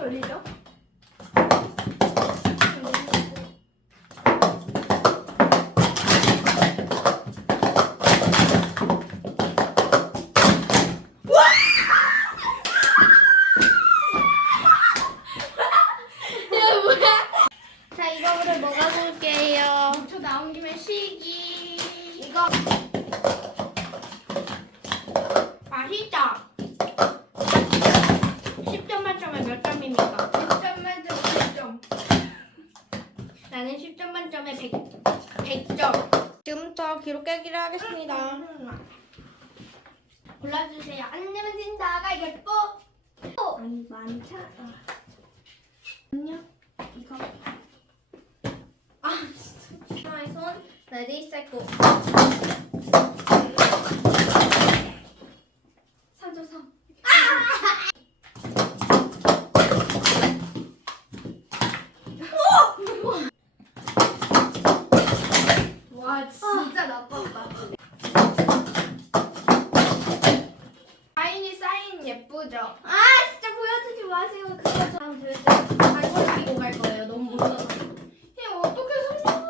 올리죠? 자 이거부터 먹어볼게요. 저 나온 김에 시기. 이거 맛있다. 10점 만점에 몇 점입니까? 10점 만점 10점. 나는 10점 만점에 100, 100점. 지금부터 기록 깨기를 하겠습니다. 골라주세요. 안 내면 진다가 예뻐. 아니 많잖아. 안녕. 이거. 아 진짜. 하나의 손 레디 셋고. 3점 3. 와 진짜 나빴다. 아인이 사인 예쁘죠? 아 진짜 보여주지 마세요. 그거 좀 보여줘. 발골 끼고 갈 거예요. 너무 무서워. 얘 어떻게 손으로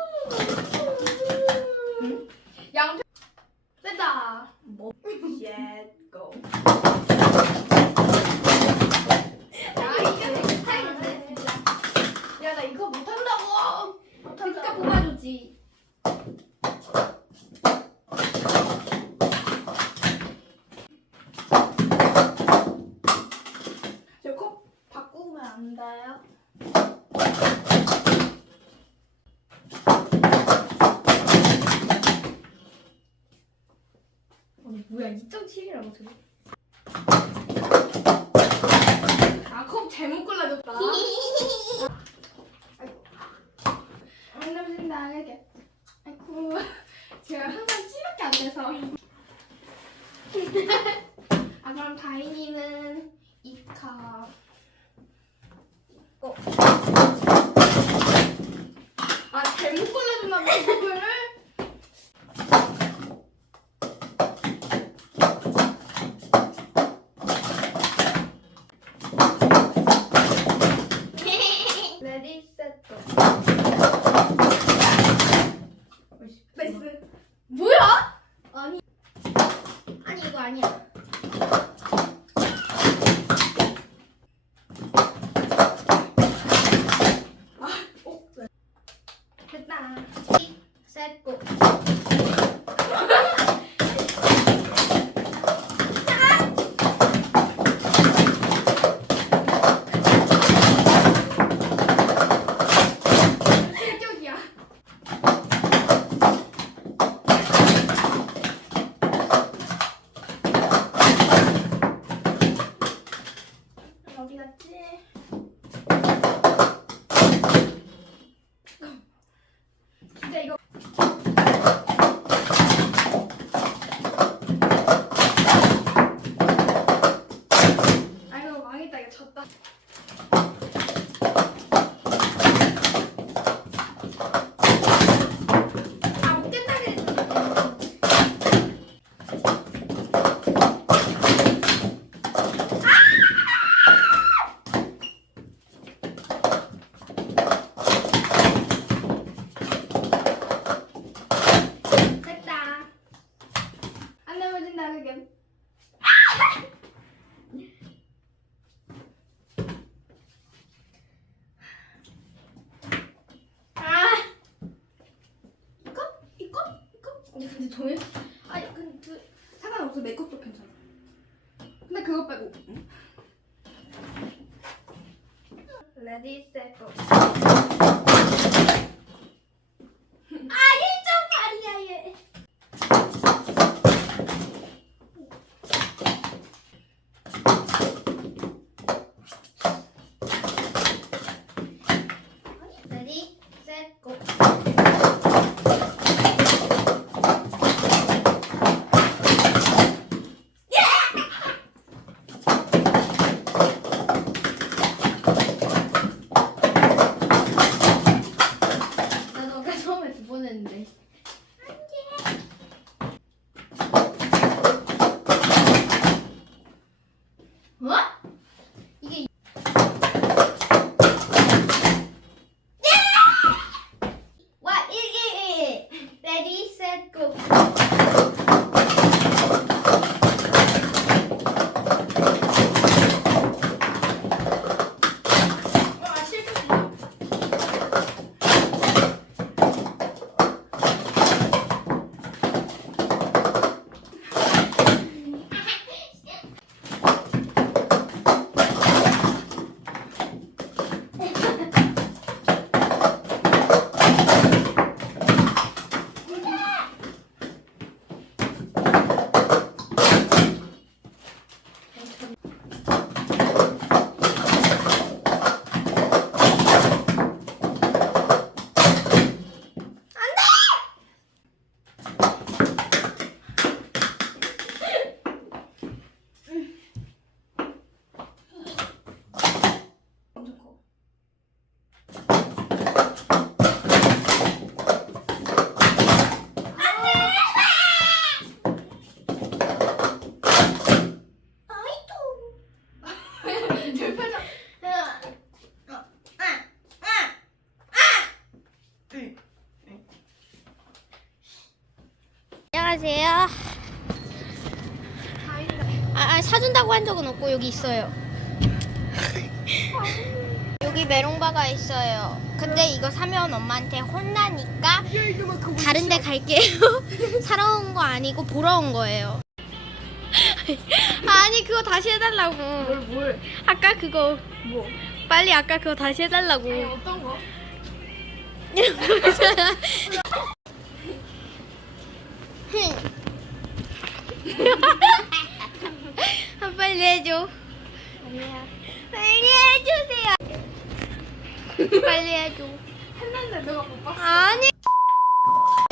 양쪽 됐다. 뭐? Yet go. 야 이게 못하는데 진짜. 야나 이거 못한다고. 그러니까 뽑아주지. 저코 바꾸면 안 돼요? 아니 뭐야 2.7이라고 들어? 아컵 잘못 골라줬다. 안 남신다 이렇게. 아이고 제가 항상 C밖에 안 돼서. 아 그럼 다인이는 이 컵. 어. 아 잘못 골라줬나 봐 이거를. 동일. 아니 근데 그 상관없어 내 것도 괜찮아. 근데 그거 빼고. 레디 셋 고. 정말 사준다고 한 적은 없고 여기 있어요. 여기 메롱바가 있어요. 근데 이거 사면 엄마한테 혼나니까 다른 데 갈게요. 사러 온 거 아니고 보러 온 거예요. 아니 그거 다시 해달라고. 뭘 뭘? 아까 그거 뭐? 빨리 아까 그거 다시 해달라고. 아니 어떤 거? 아, 빨리 해줘. 아니야. 빨리 해주세요. 빨리 해줘. 했는데 내가 못 봤어. 아니.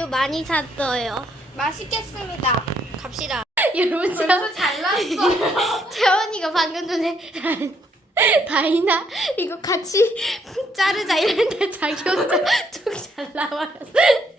많이 샀어요. 맛있겠습니다. 갑시다. 여러분 벌써 잘났어. 채원이가 방금 전에 다이나 이거 같이 자르자 이랬는데 자기 혼자 쭉 잘라버렸어.